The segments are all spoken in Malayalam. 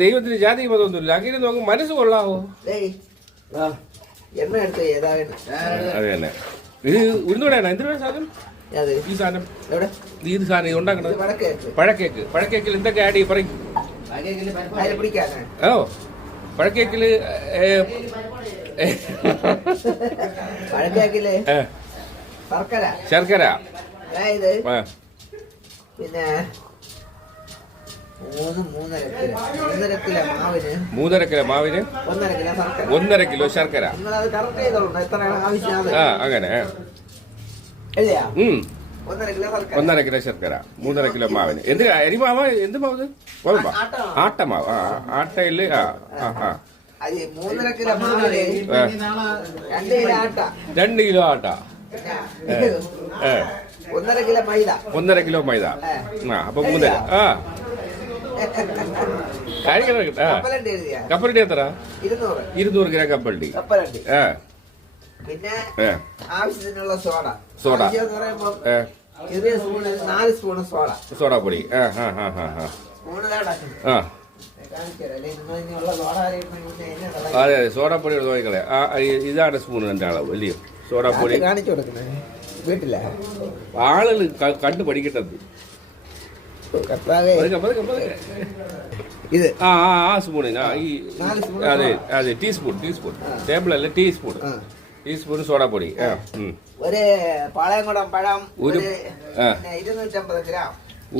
ദൈവത്തിന് ജാതി മതമൊന്നുമില്ല. അങ്ങനെ നോക്ക് മനസ്സ് കൊള്ളാവോ? അതെ തന്നെ. ഇത് ഉഴുന്നൂടെയാണ്. എന്തിനാണ് സാധനം? ഈ സാധനം ഇത് സാധനം ഇത് ഉണ്ടാക്കണത് പഴക്കേക്ക്. പഴക്കേക്കിൽ എന്തൊക്കെ ആഡ് ചെയ്യും പറയും? ഓ പഴക്കേക്കില് ശർക്കര, പിന്നെ 3.5 കിലോ മാവിന് 1.5 കിലോ ശർക്കര. അങ്ങനെ 1.5 കിലോ ശർക്കര, 3.5 കിലോ മാവിന്. എന്ത് അരിമാവ? എന്ത് മാവ്? ഗോതമ്പ ആട്ടമാവ്. ആട്ടയില് 3.5 കിലോ മാവിന് 2 കിലോ ആട്ട, 1.5 കിലോ മൈദ. 1.5 കിലോ മൈദ. അപ്പൊ 3. കപ്പലണ്ടി എത്ര? 200 ഗ്രാം കപ്പലണ്ടി. പിന്നെ ആവശ്യത്തിനുള്ള സോഡ. ചെറിയ സ്പൂണ് 4 സ്പൂണ് സോഡാപ്പൊടി. അതെ സോഡാപ്പൊടി നോക്കിക്കളെ. ഇതാണ് സ്പൂണ് എന്റെ അളവ്. വലിയ സോഡാപ്പൊടി കാണിച്ചു കൊടുക്കുന്നത് വീട്ടില ആളുകൾ കണ്ടു പഠിക്കട്ടത്. ഇത് ആ സ്പൂണിന് അതെ അതെ ടീസ്പൂൺ ടേബിൾ അല്ല ടീസ്പൂൺ സോഡാപ്പൊടി. ഒരു പാളയംകുടം പഴം 250 ഗ്രാം.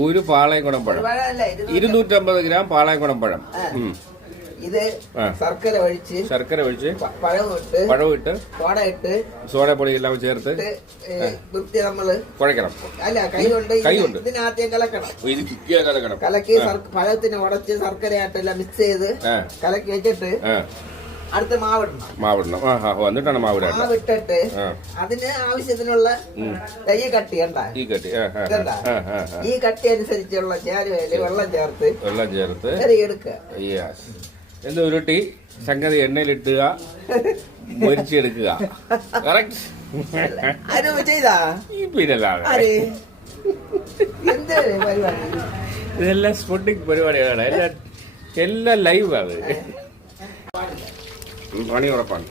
ഒരു പാളയംകുടം പഴം 250 ഗ്രാം പാളയംകുടം പഴം. ഇത് ശർക്കര ഒഴിച്ച് പഴമിട്ട് സോഡാപ്പൊടി എല്ലാം ചേർത്ത് നമ്മള് കുഴക്കണം. അല്ല കൈ കൊണ്ട് ഇതിനകത്ത് കലക്കണം. കലക്കി പഴത്തിന് ഉടച്ച് ശർക്കരയായിട്ടെല്ലാം മിക്സ് ചെയ്ത് കലക്കി വെച്ചിട്ട് അടുത്ത മാവിടണം. എന്നിട്ടാണ് മാവിട്ടിട്ട് അതിന് ആവശ്യത്തിനുള്ള കട്ടി ഈ കട്ടി അനുസരിച്ചുള്ള വെള്ളം ചേർത്ത് എടുക്കുക. എന്ന് ഉരുട്ടി സംഗതി എണ്ണയിലിട്ടുക, മൊരിച്ചെടുക്കുക. ഇതെല്ലാം സ്പോട്ടിക് പരിപാടികളാണ്. എല്ലാം ലൈവ് ആണ്. പണി ഉറപ്പാണ്.